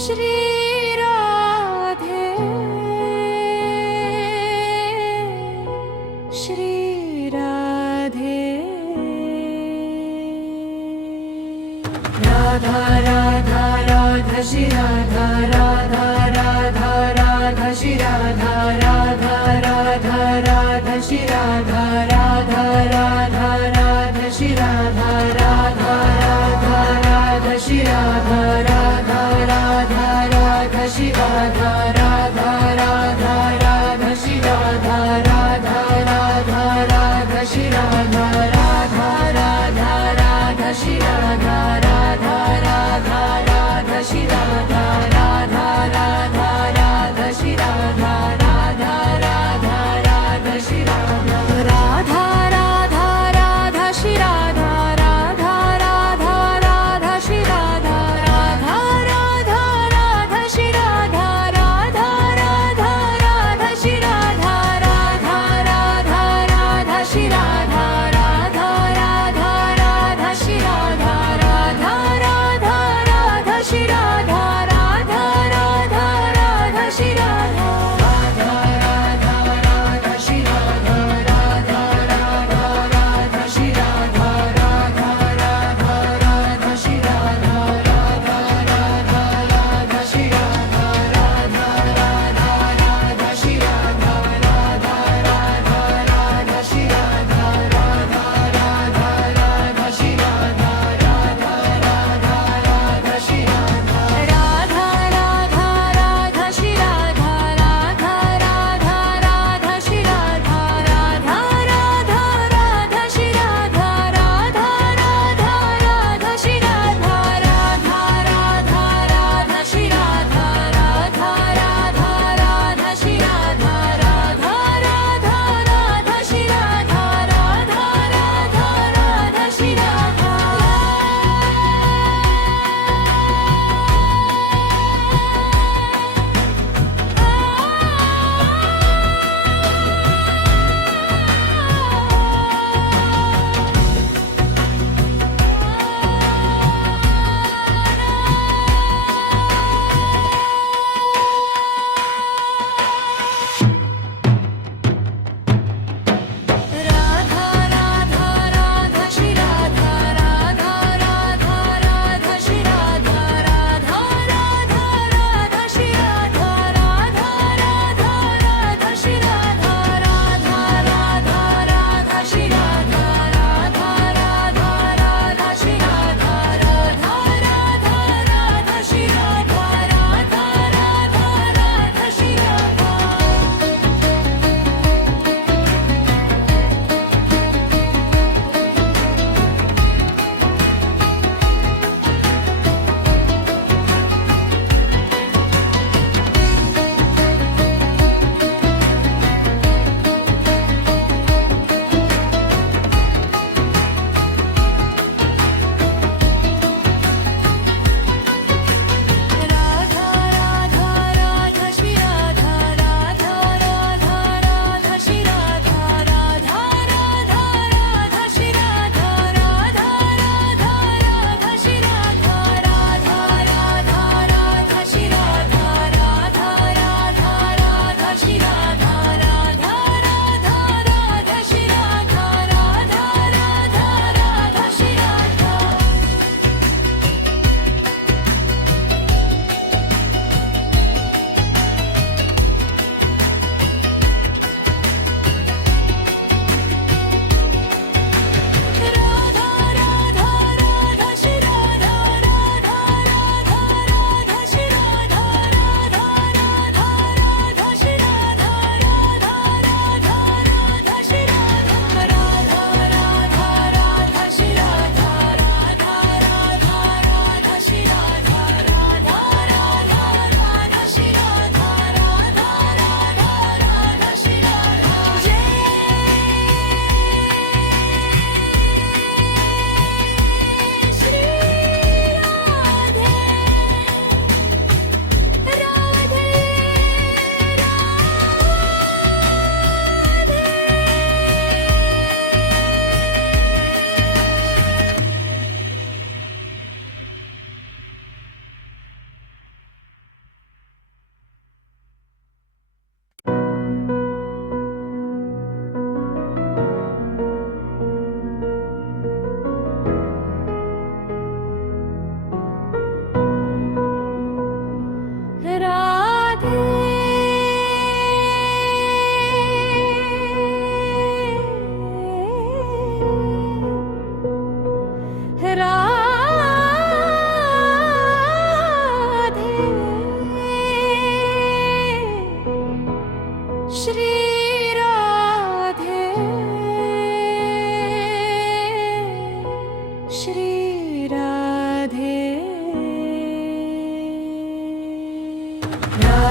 Shri Radhe Shri Radhe Radha Radha Radha Shri Radha Radha Radha Radha Shri Radha Radha Radha Radha Shri Radha Radha Radha Radha Shri Radha Radha Radha Radha Shri Radha Radha Radha Radha Shri Radha Radha Radha Radha Shri Radha Radha Radha Radha Shri Radha Radha Radha Radha Shri Radha Radha Radha Radha Shri Radha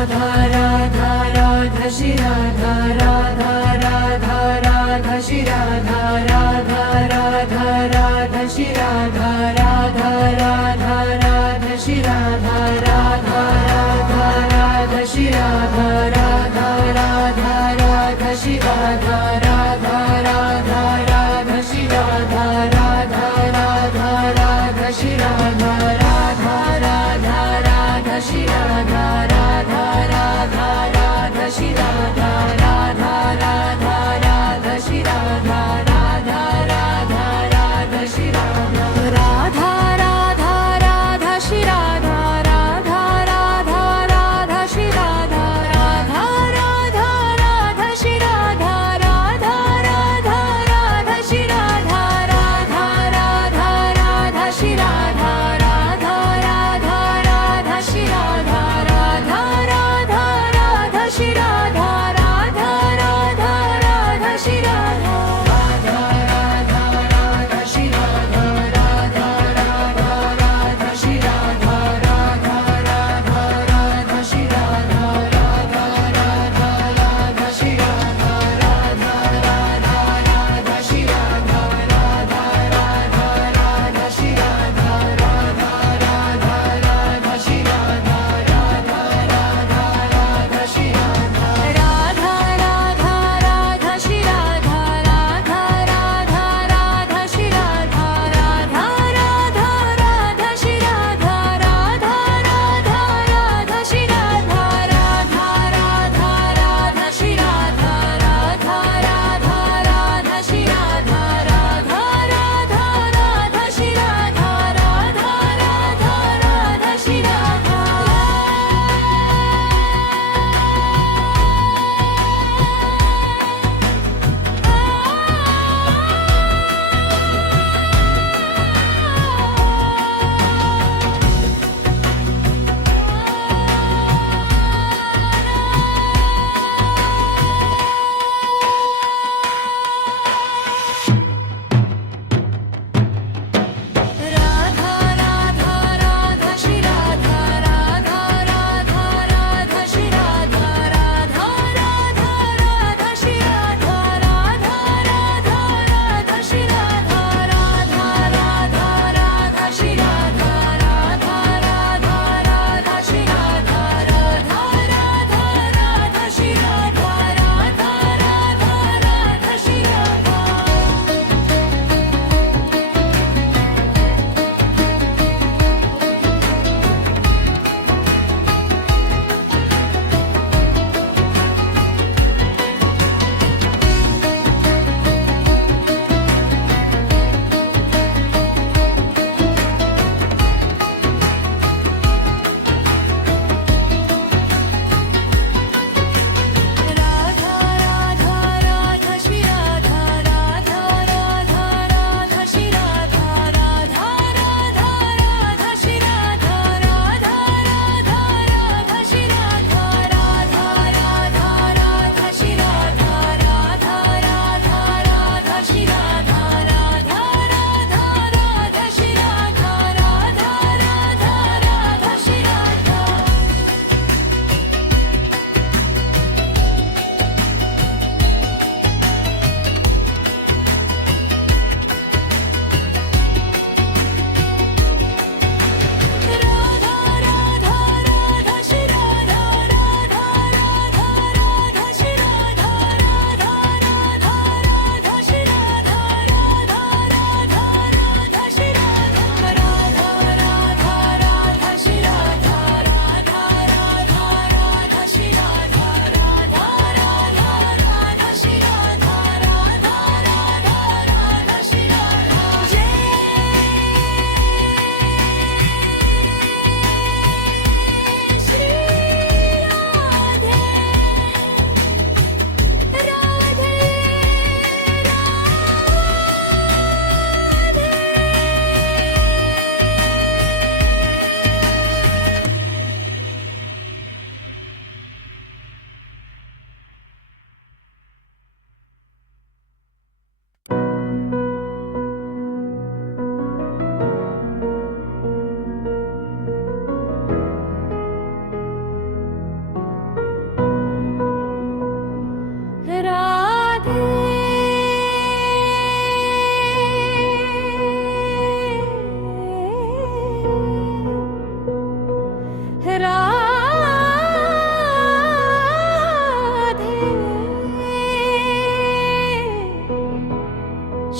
Radha Radha Shri Radha Radha Radha Radha Shri Radha Radha Radha Radha Shri Radha Radha Radha Radha Shri Radha Radha Radha Radha Shri Radha Radha Radha Radha Shri Radha Radha Radha Radha Shri Radha Radha Radha Radha Shri Radha Radha Radha Radha Shri Radha Radha Radha Radha Shri Radha Radha Radha Radha Shri Radha Radha Radha Radha Shri Radha Radha Radha Radha Shri Radha Radha Radha Radha Shri Radha Radha Radha Radha Shri Radha Radha Radha Radha Shri Radha Radha Radha Radha Shri Radha Radha Radha Radha Shri Radha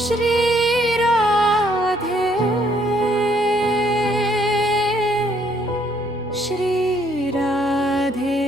Shri Radhe Shri Radhe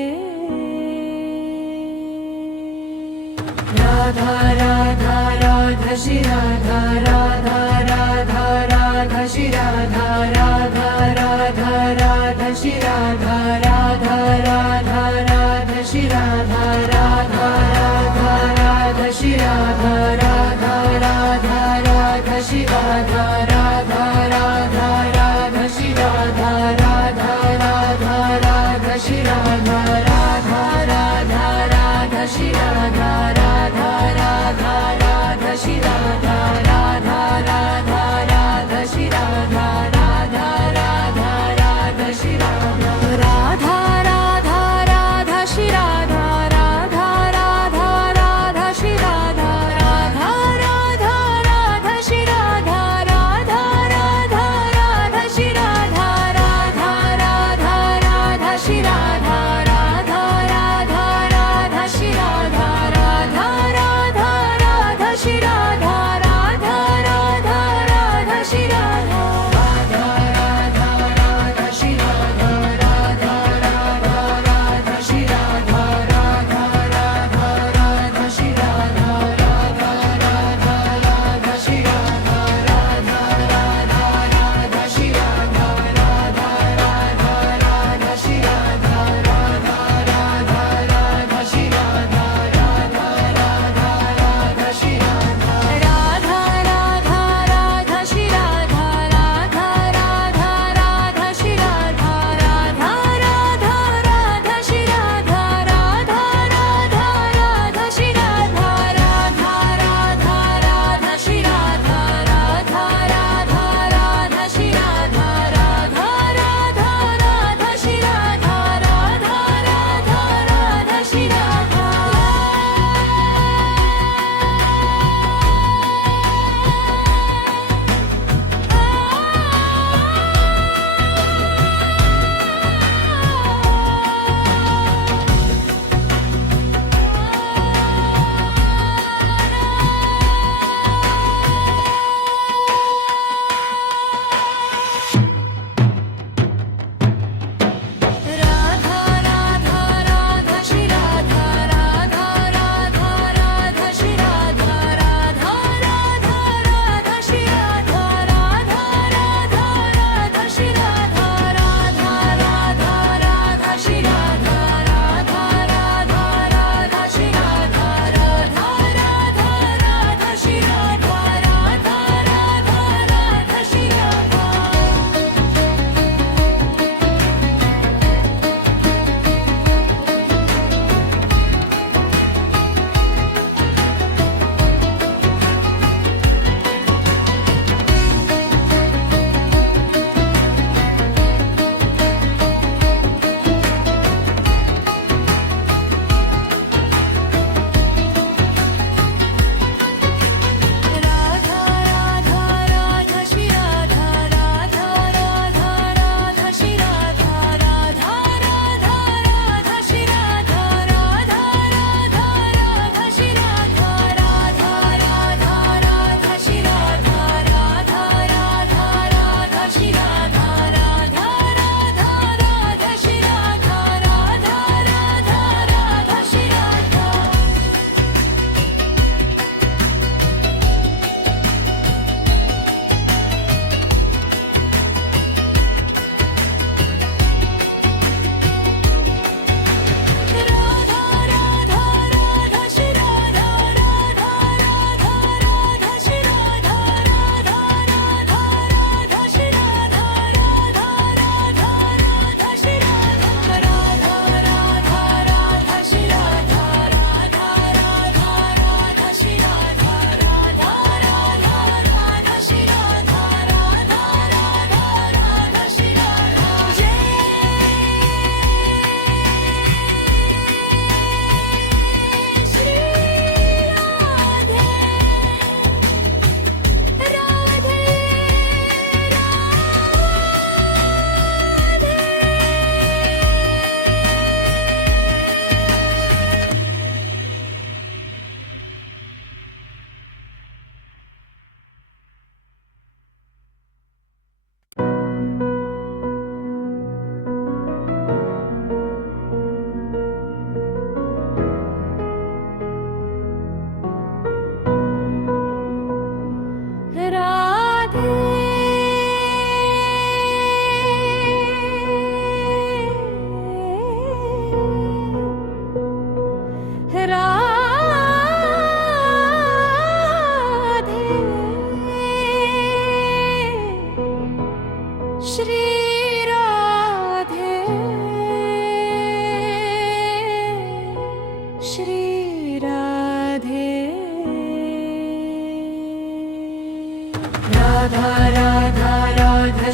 Radha Radha Radha Shri Radha Radha Radha Radha Shri Radha Radha Radha Radha Shri Radha Radha Radha Radha Shri Radha Radha Radha Radha Shri Radha Radha Radha Radha Shri Radha Radha Radha Radha Shri Radha Radha Radha Radha Shri Radha Radha Radha Radha Shri Radha Radha Radha Radha Shri Radha Radha Radha Radha Shri Radha Radha Radha Radha Shri Radha Radha Radha Radha Shri Radha Radha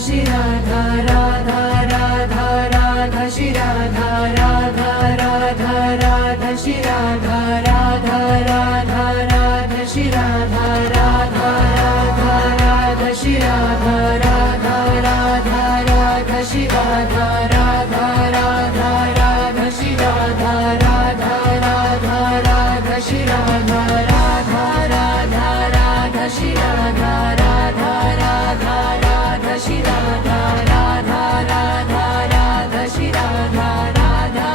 Shri Radha Radha Radha Radha Shri Radha Radha Radha Radha Shri Radha Radha Radha Radha Shri Radha Radha Radha Radha Shri Radha Radha Radha Radha Shri Radha Radha Radha Radha Shri Radha Radha Radha Radha Shri Radha Radha Radha Radha Shri Radha Radha Radha Radha Shri Radha Radha Radha Radha Shri Radha Radha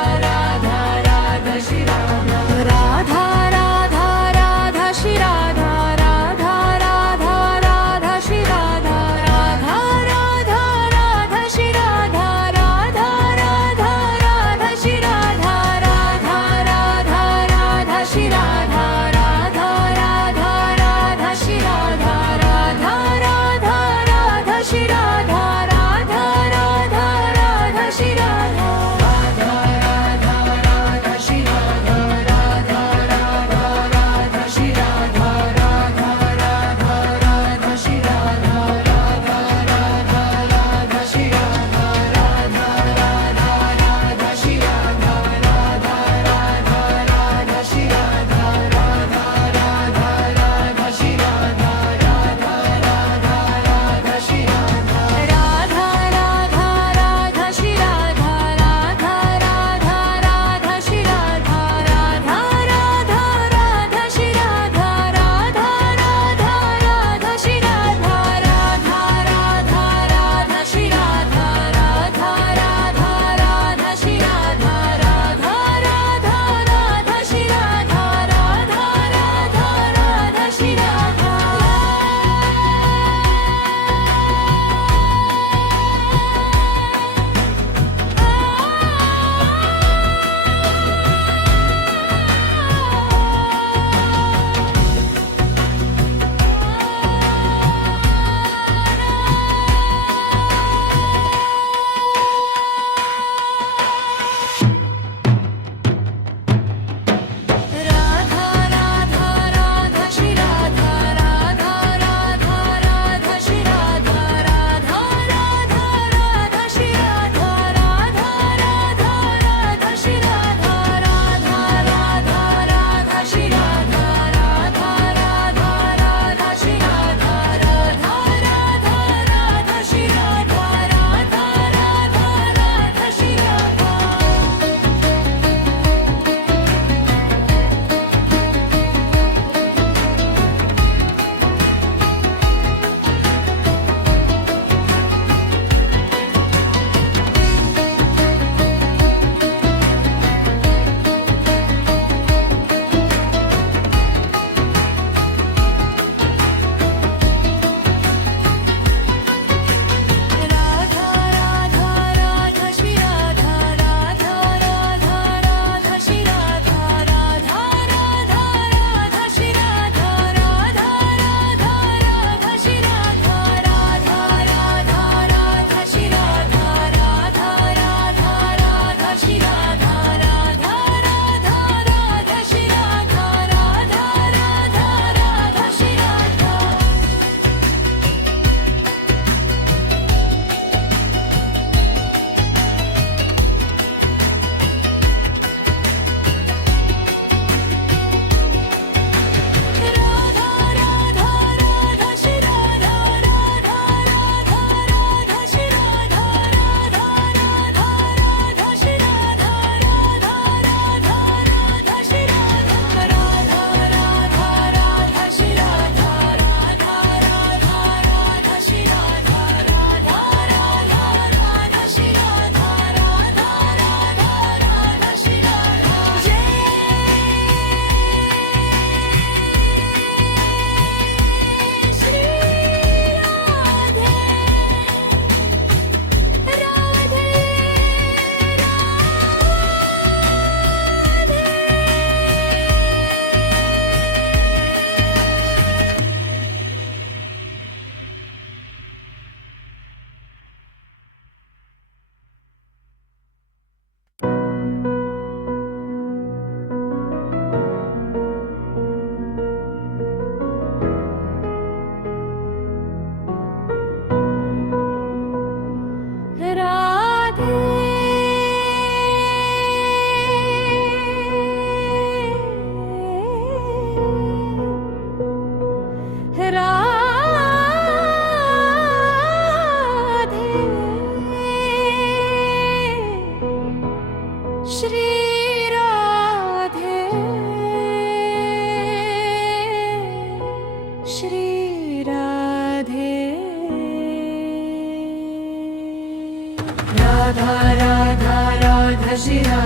Shri Radhe Shri Radhe Radha Radha Radha Shri Radha